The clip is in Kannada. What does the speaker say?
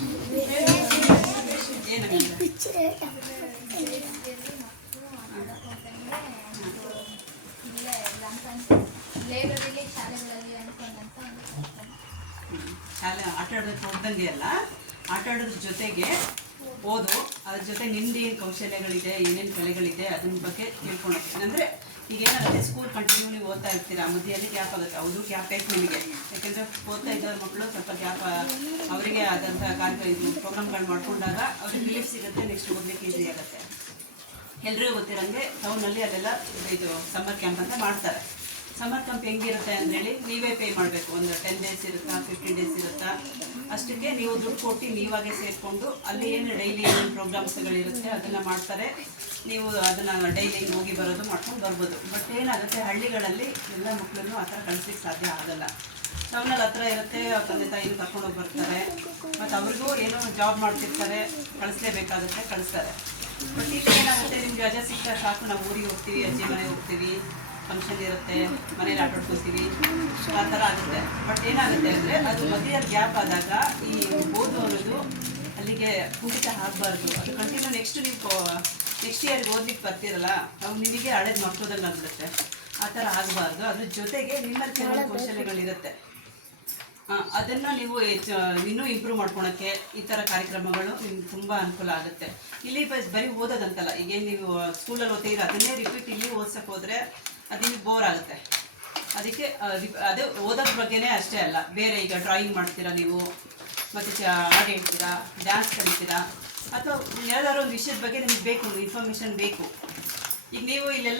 ಶಾಲೆ ಆಟ ಆಡೋದಕ್ಕೆ ಹೋಗ್ದಂಗೆ ಅಲ್ಲ, ಆಟ ಆಡೋದ್ರ ಜೊತೆಗೆ ಓದು, ಅದ್ರ ಜೊತೆ ನಿಮ್ದು ಏನು ಕೌಶಲ್ಯಗಳಿದೆ, ಏನೇನು ಕಲೆಗಳಿದೆ ಅದ್ರ ಬಗ್ಗೆ ತಿಳ್ಕೊಳಕ್ಕೆ. ಅಂದರೆ ಈಗ ಏನಾಗುತ್ತೆ, ಸ್ಕೂಲ್ ಕಂಟಿನ್ಯೂ ನೀವು ಓದ್ತಾ ಇರ್ತೀರಾ, ಮಧ್ಯೆಯಲ್ಲಿ ಗ್ಯಾಪ್ ಆಗುತ್ತೆ. ಹೌದು, ಗ್ಯಾಪ್ ಬೇಕು ನಿಮಗೆ. ಯಾಕೆಂದರೆ ಓದ್ತಾ ಇದ್ದವ್ರ ಮಕ್ಕಳು ಸ್ವಲ್ಪ ಗ್ಯಾಪ್ ಅವರಿಗೆ ಆದಂಥ ಪ್ರೋಗ್ರಾಮ್ಗಳು ಮಾಡ್ಕೊಂಡಾಗ ಅವ್ರಿಗೆ ರಿಲೀಫ್ ಸಿಗುತ್ತೆ, ನೆಕ್ಸ್ಟ್ ಓದಲಿಕ್ಕೆ ಈಸಿ ಆಗುತ್ತೆ. ಎಲ್ರಿಗೂ ಗೊತ್ತಿರೋಂಗೆ ಟೌನಲ್ಲಿ ಅಲ್ಲೆಲ್ಲ ಇದು ಸಮ್ಮರ್ ಕ್ಯಾಂಪ್ ಅಂತ ಮಾಡ್ತಾರೆ. ಸಮ್ಮರ್ ಕ್ಯಾಂಪ್ ಹೆಂಗಿರುತ್ತೆ ಅಂದೇಳಿ ನೀವೇ ಪೇ ಮಾಡಬೇಕು. ಒಂದು 10 days ಇರುತ್ತಾ, 15 days ಇರುತ್ತಾ, ಅಷ್ಟಕ್ಕೆ ನೀವು ದುಡ್ಡು ಕೊಟ್ಟು ನೀವಾಗೆ ಸೇರಿಕೊಂಡು ಅಲ್ಲಿ ಏನು ಡೈಲಿ ಏನೇನು ಪ್ರೋಗ್ರಾಮ್ಸ್ಗಳಿರುತ್ತೆ ಅದನ್ನು ಮಾಡ್ತಾರೆ. ನೀವು ಅದನ್ನು ಡೈಲಿ ಹೋಗಿ ಬರೋದು ಮಾಡ್ಕೊಂಡು ಬರ್ಬೋದು. ಬಟ್ ಏನಾಗುತ್ತೆ, ಹಳ್ಳಿಗಳಲ್ಲಿ ಎಲ್ಲ ಮಕ್ಕಳನ್ನು ಆ ಥರ ಕಳಿಸ್ಲಿಕ್ಕೆ ಸಾಧ್ಯ ಆಗಲ್ಲ. ಟೌನಲ್ಲಿ ಹತ್ರ ಇರುತ್ತೆ, ತಂದೆ ತಾಯಿನ ಕರ್ಕೊಂಡೋಗಿ ಬರ್ತಾರೆ. ಮತ್ತು ಅವ್ರಿಗೂ ಏನೋ ಜಾಬ್ ಮಾಡ್ತಿರ್ತಾರೆ, ಕಳಿಸ್ಲೇಬೇಕಾಗುತ್ತೆ, ಕಳಿಸ್ತಾರೆ. ಬಟ್ ಇಲ್ಲಿ ಏನಾಗುತ್ತೆ, ನಿಮ್ಗೆ ರಜೆ ಸಿಗ್ತಾ ಸಾಕು, ನಾವು ಊರಿಗೆ ಹೋಗ್ತೀವಿ, ಅಜ್ಜಿ ಮನೆಗೆ ಹೋಗ್ತೀವಿ, ಫಂಕ್ಷನ್ ಇರುತ್ತೆ, ಮನೇಲಿ ಆಟಾಡ್ಕೊತೀವಿ, ಆ ಥರ ಆಗುತ್ತೆ. ಬಟ್ ಏನಾಗುತ್ತೆ ಅಂದರೆ, ಅದು ಮಧ್ಯದಲ್ಲಿ ಗ್ಯಾಪ್ ಆದಾಗ ಈ ಓದು ಅನ್ನೋದು ಅಲ್ಲಿಗೆ ಕುಂಠಿತ ಆಗಬಾರ್ದು. ಅದು ಕಂಟಿನ್ಯೂ ನೆಕ್ಸ್ಟ್ ಇಯರ್ಗೆ ಓದ್ಲಿಕ್ಕೆ ಬರ್ತಿರಲ್ಲ, ಅವು ನಿಮಗೆ ಹಳೇದು ಮಕ್ಕಳದಂಗೆ ಆಗ್ಬಿಡುತ್ತೆ. ಆ ಥರ ಆಗಬಾರ್ದು. ಅದ್ರ ಜೊತೆಗೆ ನಿಮ್ಮಲ್ಲಿ ಕೆಲವು ಕೌಶಲ್ಯಗಳಿರುತ್ತೆ, ಅದನ್ನು ನೀವು ಇನ್ನೂ ಇಂಪ್ರೂವ್ ಮಾಡ್ಕೊಳಕ್ಕೆ ಈ ಥರ ಕಾರ್ಯಕ್ರಮಗಳು ನಿಮ್ಗೆ ತುಂಬ ಅನುಕೂಲ ಆಗುತ್ತೆ. ಇಲ್ಲಿ ಬರೀ ಓದೋದಂತಲ್ಲ, ಈಗೇನು ನೀವು ಸ್ಕೂಲಲ್ಲಿ ಓದ್ತೀರ ಅದನ್ನೇ ರಿಪೀಟ್ ಇಲ್ಲಿ ಓದ್ಸಕ್ಕೆ ಹೋದರೆ ಅದು ನಿಮಗೆ ಬೋರ್ ಆಗುತ್ತೆ. ಅದಕ್ಕೆ ಅದೇ ಓದೋದ್ರ ಬಗ್ಗೆನೇ ಅಷ್ಟೇ ಅಲ್ಲ, ಬೇರೆ ಈಗ ಡ್ರಾಯಿಂಗ್ ಮಾಡ್ತೀರಾ ನೀವು, ಮತ್ತು ಹಾಡು ಹೇಳ್ತೀರಾ, ಡ್ಯಾನ್ಸ್ ಕಲಿತೀರಾ, ಅಥವಾ ಯಾವ್ದಾದ್ರು ಒಂದು ವಿಷಯದ ಬಗ್ಗೆ ನಿಮ್ಗೆ ಬೇಕು, ಇನ್ಫಾರ್ಮೇಷನ್ ಬೇಕು. ಈಗ ನೀವು ಇಲ್ಲೆಲ್ಲ